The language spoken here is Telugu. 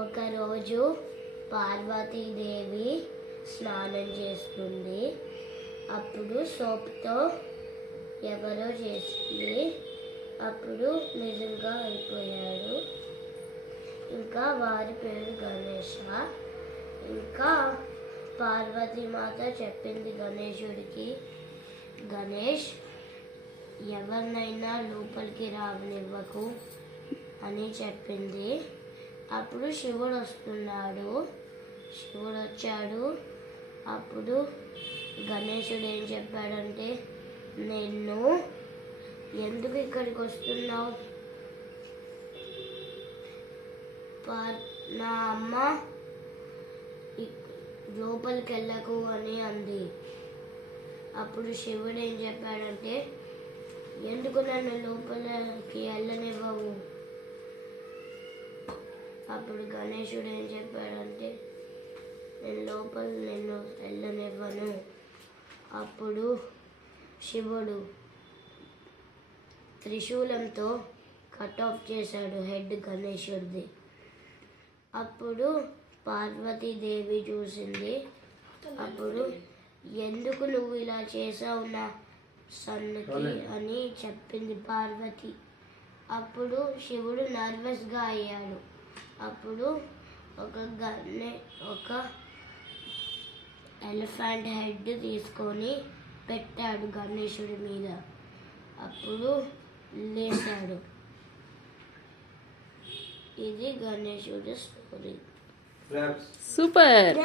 ఒకరోజు పార్వతీదేవి స్నానం చేస్తుంది. అప్పుడు సోప్తో ఎవరో చేసింది. అప్పుడు నిజంగా అయిపోయాడు. ఇంకా వారి పేరు గణేష. ఇంకా పార్వతీమాత చెప్పింది గణేశుడికి, గణేష్ ఎవరినైనా లోపలికి రావనివ్వకు అని చెప్పింది. అప్పుడు శివుడు వచ్చాడు. అప్పుడు గణేశుడు ఏం చెప్పాడంటే, నిన్ను ఎందుకు ఇక్కడికి వస్తున్నావు? నా అమ్మ లోపలికి వెళ్ళకు అని అంది. అప్పుడు శివుడు ఏం చెప్పాడంటే, ఎందుకు నన్ను లోపలికి వెళ్ళనివ్వవు? అప్పుడు గణేశుడు ఏం చెప్పాడంటే, నిన్ను వెళ్ళనివ్వను. అప్పుడు శివుడు త్రిశూలంతో కట్ ఆఫ్ చేశాడు హెడ్ గణేశుడిది. అప్పుడు పార్వతీదేవి చూసింది. అప్పుడు ఎందుకు నువ్వు ఇలా చేసావు నా సన్నుకి అని చెప్పింది పార్వతి. అప్పుడు శివుడు నర్వస్గా అయ్యాడు. అప్పుడు ఒక ఎలిఫెంట్ హెడ్ తీసుకొని పెట్టాడు గణేశుడి మీద. అప్పుడు లేచాడు. ఇది గణేశుడి స్టోరీ. సూపర్.